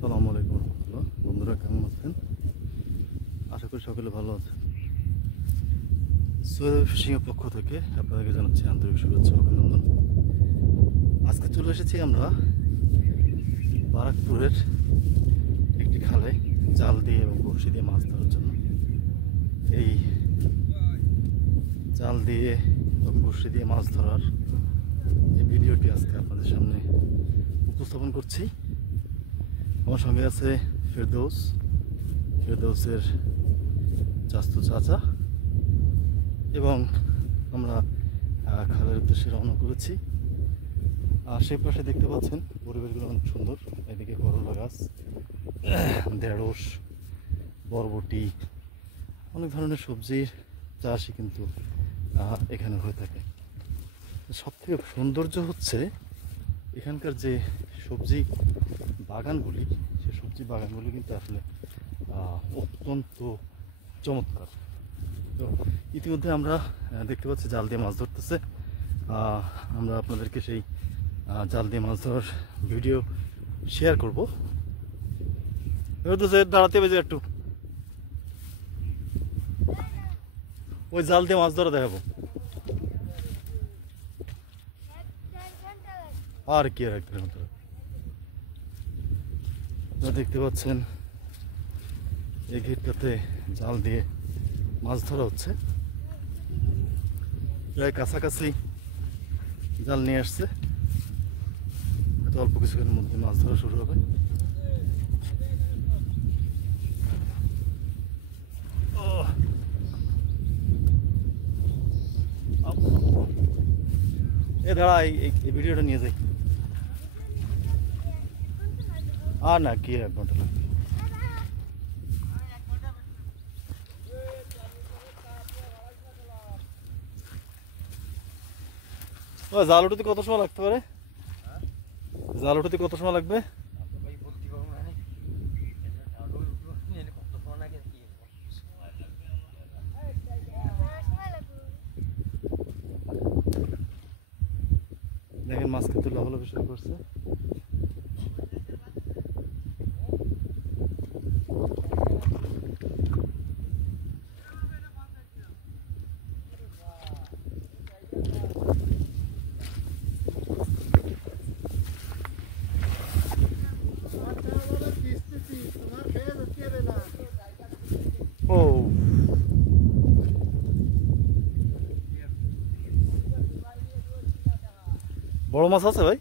আসসালামু আলাইকুম রহমতুল্লাহ। বন্ধুরা কেমন আছেন? আশা করি সকলে ভালো আছেন। সৈয়দ ফিশিংয়ের পক্ষ থেকে আপনাদেরকে জানাচ্ছি আন্তরিক শুভেচ্ছা ও অভিনন্দন। আজকে চলে এসেছি আমরা বারাকপুরের একটি খালে জাল দিয়ে এবং বড়শি দিয়ে মাছ ধরার জন্য। এই জাল দিয়ে এবং বড়শি দিয়ে মাছ ধরার এই ভিডিওটি আজকে আপনাদের সামনে উপস্থাপন করছি। আমার সঙ্গে আছে ফেরদৌসের চাস্তু চাচা, এবং আমরা খালের উদ্দেশ্যে রওনা করেছি। আর সেই পাশে দেখতে পাচ্ছেন পরিবেশগুলো অনেক সুন্দর। এদিকে করলা গাছ, ঢেঁড়স, বরবটি, অনেক ধরনের সবজির চাষই কিন্তু এখানে হয়ে থাকে। সবথেকে সৌন্দর্য হচ্ছে এখানকার যে সবজি বাগানগুলি, সেই সবজি বাগানগুলি কিন্তু আসলে অত্যন্ত চমৎকার। তো ইতিমধ্যে আমরা দেখতে পাচ্ছি জাল দিয়ে মাছ ধরতেছে। আমরা আপনাদেরকে সেই জাল দিয়ে মাছ ধরার ভিডিও শেয়ার করবো। দাঁড়াতে হবে যে একটু ওই জাল দিয়ে মাছ ধরা দেখাবো। আর কি আর একদিনের মতো আপনারা দেখতে পাচ্ছেন এই ঘেরটাতে জাল দিয়ে মাছ ধরা হচ্ছে। প্রায় কাছাকাছি জাল নিয়ে আসছে, হয়তো অল্প কিছুক্ষণের মধ্যে মাছ ধরা শুরু হবে। এ দাঁড়া, এই ভিডিওটা নিয়ে যাই। আর না কি 1 ঘন্টা লাগবে। জাল উঠতে কত সময় লাগতে পারে? জাল উঠতে কত সময় লাগবে? দেখেন মাছ কিন্তু লাফালাফি শুরু করছে। ও বড় মাছ আছে ভাই?